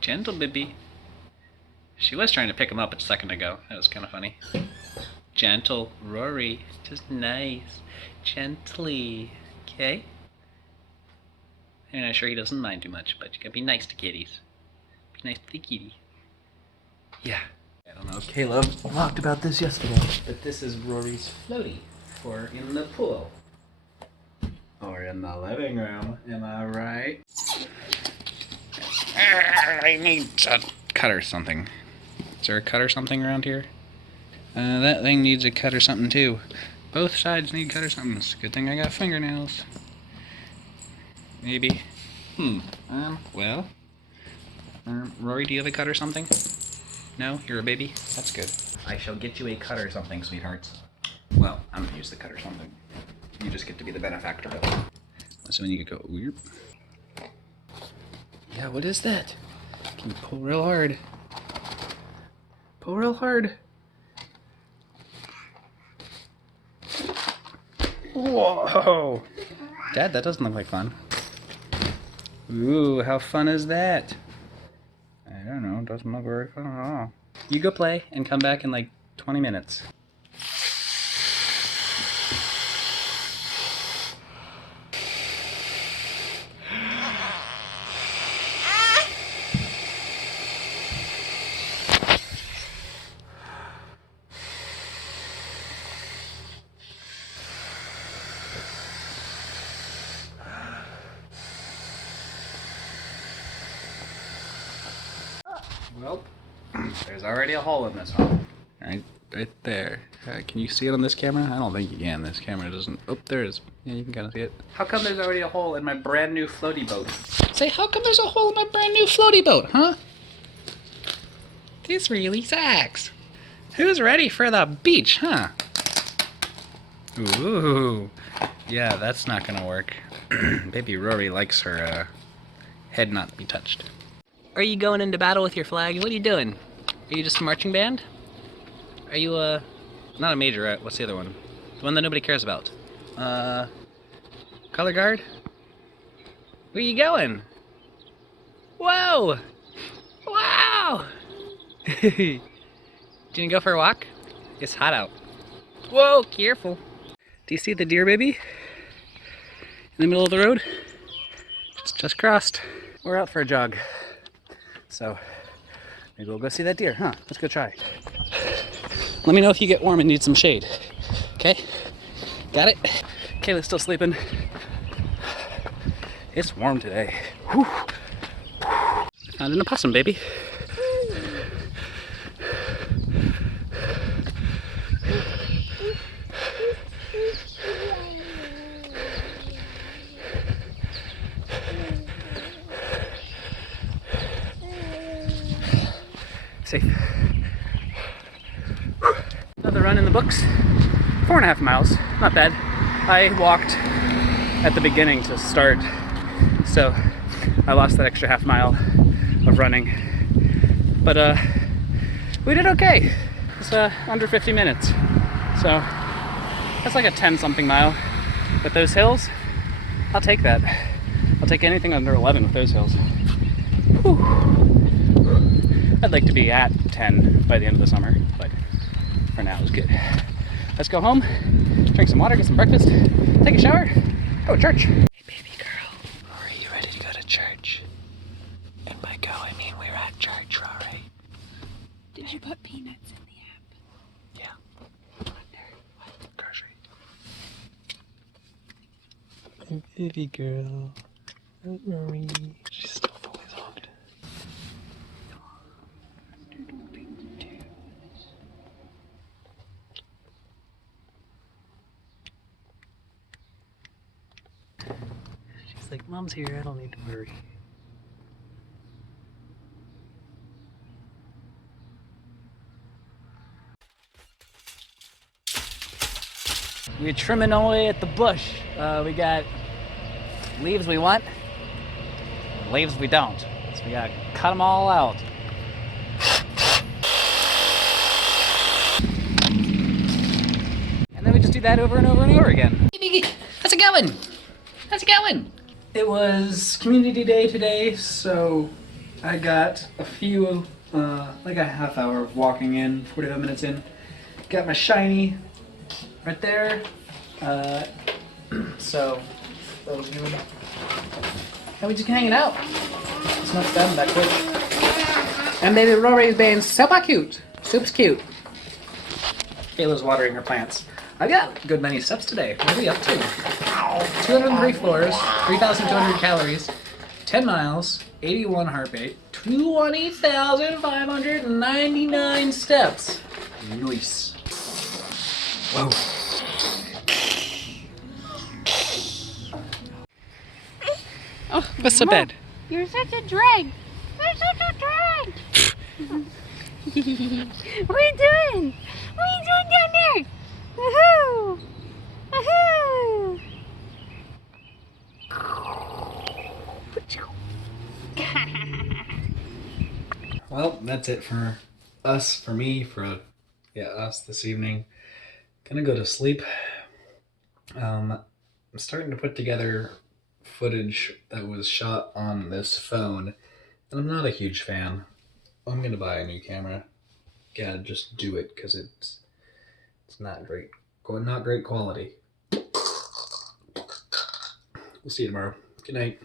Gentle, baby. She was trying to pick him up a second ago. That was kind of funny. Gentle, Rory. Just nice. Gently. Okay? I'm not sure he doesn't mind too much, but you gotta be nice to kitties. Be nice to the kitty. Yeah. I don't know if Caleb talked about this yesterday, but this is Rory's floaty for in the pool. Or in the living room, am I right? I need a cut or something. Is there a cut or something around here? That thing needs a cut or something too. Both sides need cut or something. Good thing I got fingernails. Maybe. Well. Rory, do you have a cut or something? No? You're a baby? That's good. I shall get you a cut or something, sweethearts. Well, I'm gonna use the cut or something. You just get to be the benefactor of it. So when you could go, weird. Yeah, what is that? Can you pull real hard? Pull real hard. Whoa! Dad, that doesn't look like fun. Ooh, how fun is that? I don't know, it doesn't look very fun at all. You go play and come back in like 20 minutes. Well, there's already a hole in this hole. Right there. Can you see it on this camera? I don't think you can. This camera doesn't. Oh, there it is. Yeah, you can kind of see it. How come there's already a hole in my brand new floaty boat? Say, how come there's a hole in my brand new floaty boat, huh? This really sucks. Who's ready for the beach, huh? Ooh. Yeah, that's not gonna work. Baby Rory likes her head not to be touched. Are you going into battle with your flag? What are you doing? Are you just a marching band? Are you not a majorette, what's the other one? The one that nobody cares about. Color guard? Where are you going? Whoa! Wow! You gonna go for a walk? It's hot out. Whoa, careful. Do you see the deer, baby? In the middle of the road? Just crossed. We're out for a jog. So, maybe we'll go see that deer, huh? Let's go try. Let me know if you get warm and need some shade. Okay? Got it? Kayla's still sleeping. It's warm today. Whew. Found an opossum, baby. Safe. Another run in the books. 4.5 miles, not bad. I walked at the beginning to start, so I lost that extra half mile of running. But we did okay. It's under 50 minutes. So that's like a 10-something mile. With those hills, I'll take that. I'll take anything under 11 with those hills. Whew. I'd like to be at 10 by the end of the summer, but for now it's good. Let's go home, drink some water, get some breakfast, take a shower, go to church. Hey baby girl, are you ready to go to church? And by go, I mean we're at church, Rory. Did you put peanuts in the app? Yeah. What? Grocery. Hey baby girl, Rory. She's still fully locked. She's like, Mom's here, I don't need to worry. We're trimming away at the bush. We got leaves we want, leaves we don't. So we gotta cut them all out. And then we just do that over and over and over again. How's it going? How's it going? It was community day today, so I got a few, like a half hour of walking in, 45 minutes in. Got my shiny right there. So that was good. And we just hanging out. It's not done that quick. And baby Rory's being super cute. Soup's cute. Kayla's watering her plants. I got a good many steps today. What are we up to? 203 floors, 3,200 calories, 10 miles, 81 heart rate, 20,599 steps. Nice. Whoa. Oh, what's the bed? You're such a drag. You're such a drag. What are you doing? What are you doing down there? Woohoo! Woohoo! Well, that's it for us, for me, us this evening. Gonna go to sleep. I'm starting to put together footage that was shot on this phone, and I'm not a huge fan. I'm gonna buy a new camera. Gotta just do it because it's not great quality. We'll see you tomorrow. Good night.